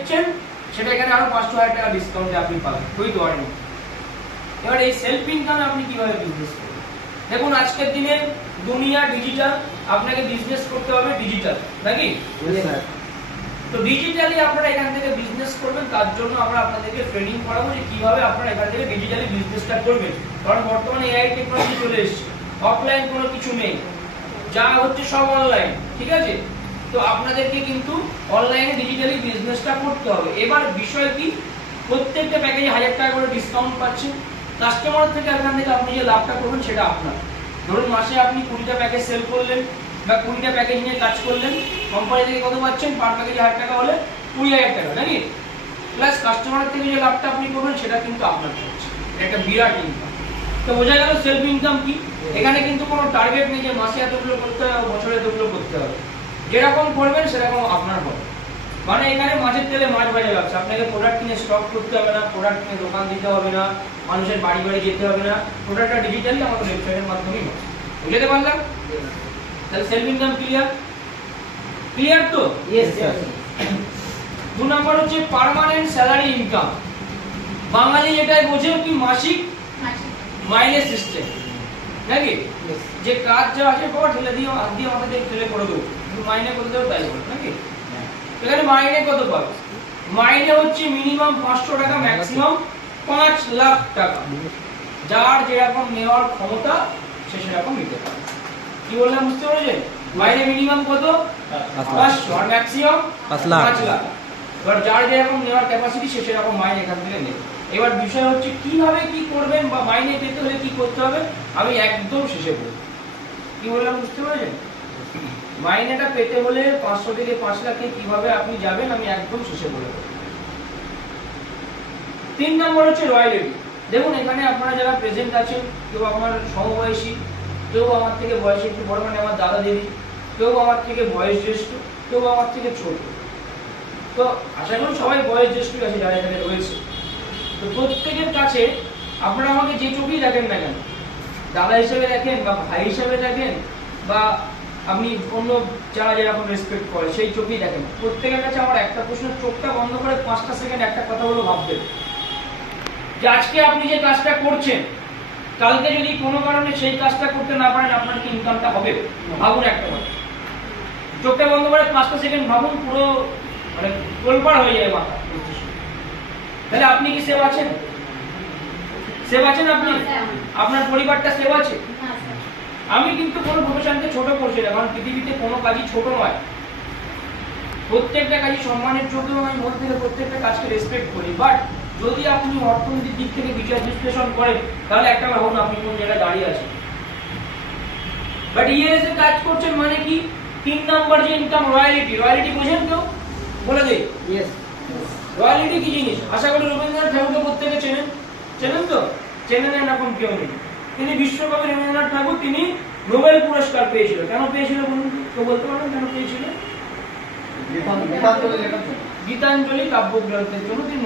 দেখছেন সেটা এখানে আরো 500,000 টাকা ডিসকাউন্টে আপনি পাবেন উইথ ওয়ারেন্টি। এবার এই সেলফ ইনকামে আপনি কিভাবে বিজনেস করবেন? দেখুন আজকের দিনে দুনিয়া ডিজিটাল, আপনাকে বিজনেস করতে হবে ডিজিটাল, নাকি? তো ডিজিটালি আপনারা এখান থেকে বিজনেস করবেন, তার জন্য আমরা আপনাদেরকে ট্রেনিং করাবো যে কিভাবে আপনারা এখান থেকে ডিজিটালি বিজনেসটা করবেন। কারণ বর্তমানে এআই টেকনোলজি চলে এসেছে, অফলাইন কোনো কিছু নেই, যা হচ্ছে সব অনলাইন, ঠিক আছে? তো আপনাদেরকে কিন্তু অনলাইনে ডিজিটালি বিজনেসটা করতে হবে। এবার বিষয় কি, প্রত্যেকটা প্যাকেজে 1000 টাকা করে ডিসকাউন্ট পাচ্ছেন। কাস্টমার থেকে এখান থেকে আপনি যে লাভটা করবেন সেটা আপনার। ধরুন মাসে আপনি 20টা প্যাকেজ সেল করলেন বা 20টা প্যাকেজ নিয়ে কাজ করলেন, কোম্পানি থেকে কত পাচ্ছেন? পার প্যাকেজে 1000 টাকা হলে 20,000 টাকা, নাকি? প্লাস কাস্টমার থেকে যে লাভটা আপনি করবেন সেটা কিন্তু আপনার হচ্ছে, একটা বিরাট ইনকাম। তো বোঝা গেল সেলফ ইনকাম কি। এখানে কিন্তু কোনো টার্গেট নেই যে মাসে এতগুলো করতে হবে, বছরে এতগুলো করতে হবে, যেরকম করবেন সেরকম আপনার হবে। মানে এখানে মাছের তেলে মাছ ভাজা ব্যবসা, আপনাকে প্রোডাক্ট কিনে স্টক করতে হবে না, প্রোডাক্ট কিনে দোকান দিতে হবে না, মানুষের বাড়ি বাড়ি যেতে হবে না, প্রোডাক্টটা ডিজিটালি আমাদের ওয়েবসাইটের মাধ্যমেই হবে। বুঝতে পারলাম? তাহলে সেলফ ইনকাম ক্লিয়ার? ক্লিয়ার তো? Yes sir. 2 নাম্বার হচ্ছে পার্মানেন্ট স্যালারি ইনকাম। বাঙালি এটাই বোঝে কি, মাসিক মাইনে সিস্টেম, নাকি? যে কাজ যা আছে পাওয়া ঠেলে দিয়ে হাত দিয়ে আমাদের ঠেলে করে দেবো, মাইনে করে দেবো তাই বলো, নাকি? এখানে মাইনে কত পাবে? মাইনে হচ্ছে মিনিমাম 500 টাকা, ম্যাক্সিমাম 5 লাখ টাকা। যার যেরকম নেওয়ার ক্ষমতা সে সেরকম নিতে পারে। কি বললাম বুঝতে পেরেছেন? মাইনে মিনিমাম কত? 500, আর ম্যাক্সিমাম 5 লাখ। এবার যার যেরকম নেওয়ার ক্যাপাসিটি সে সেরকম মাইনে এখান থেকে নেবে। এবার বিষয় হচ্ছে কিভাবে কি করবেন বা মাইনে পেতে হলে কি করতে হবে, আমি একদম শেষে বলবো। কি বললাম বুঝতে পেরেছেন? মাইনেটা পেতে হলে 500 থেকে 5 লাখে কিভাবে আপনি যাবেন আমি একদম শেষে বলে দেব। 3 নম্বর হচ্ছে রয়্যালিটি। দেখুন এখানে আপনারা যারা প্রেজেন্ট আছেন, কেউ আমার সমবয়সী, কেউ আমার থেকে বয়সে একটু বড়, মানে আমার দাদা দিদি, কেউ আমার থেকে বয়স জ্যেষ্ঠ, কেউ আমার থেকে ছোট। তো আশা করি সবাই বয়স জ্যেষ্ঠ আছে যারা এখানে রয়েছে। তো প্রত্যেকের কাছে আপনারা আমাকে যে চোখেই দেখেন না কেন, দাদা হিসেবে দেখেন বা ভাই হিসেবে দেখেন বা আপনি অন্য যারা যেরকম রেসপেক্ট করে সেই চোখেই দেখেন, প্রত্যেকের কাছে আমার একটা প্রশ্ন, চোখটা বন্ধ করে 5টা সেকেন্ড একটা কথা বলে ভাববেন যে আজকে আপনি যে কাজটা করছেন, কালকে যদি কোনো কারণে সেই কাজটা করতে না পারেন, আপনার কি ইনকামটা হবে? ভাবুন একটা কথা, চোখটা বন্ধ করে 5টা সেকেন্ড ভাবুন, পুরো মানে গোলপাড় হয়ে যায় মাথা। তাহলে আপনি কি সেভ আছেন? সেভ আছেন আপনি? আপনার পরিবারটা সেভ আছে? আমি কিন্তু কোনো প্রফেশনকে ছোট করছি না, কারণ পৃথিবীতে কোনো কাজই ছোট নয়, প্রত্যেকটা কাজই সম্মানের যোগ্য। আমি মন থেকে প্রত্যেকটা কাজকে রেসপেক্ট করি। বাট যদি আপনি অর্থনৈতিক দিক থেকে বিচার বিশ্লেষণ করেন, তাহলে একটা ভাবুন আপনি কোন জায়গায় দাঁড়িয়ে আছেন। বাট ইএস এ কাজ করছেন মানে কি? 3 নাম্বার যে ইনকাম, রয়্যালিটি। রয়্যালিটি বোঝেন কেউ? বলে দেই। ইয়েস। রয়্যালিটি কি জিনিস? আশা করি রবীন্দ্রনাথ ঠাকুরকে প্রত্যেকে চেনেন। চেনেন তো? চেনেন না এরকম কেউ নেই। তিনি বিশ্বকবি রবীন্দ্রনাথ ঠাকুর, তিনি নোবেল পুরস্কার পেয়েছিল। কেন পেয়েছিল বলুন? কেউ বলতে পারবেন কেন পেয়েছিল? গীতাঞ্জলি কাব্যগ্রন্থের জন্য তিনি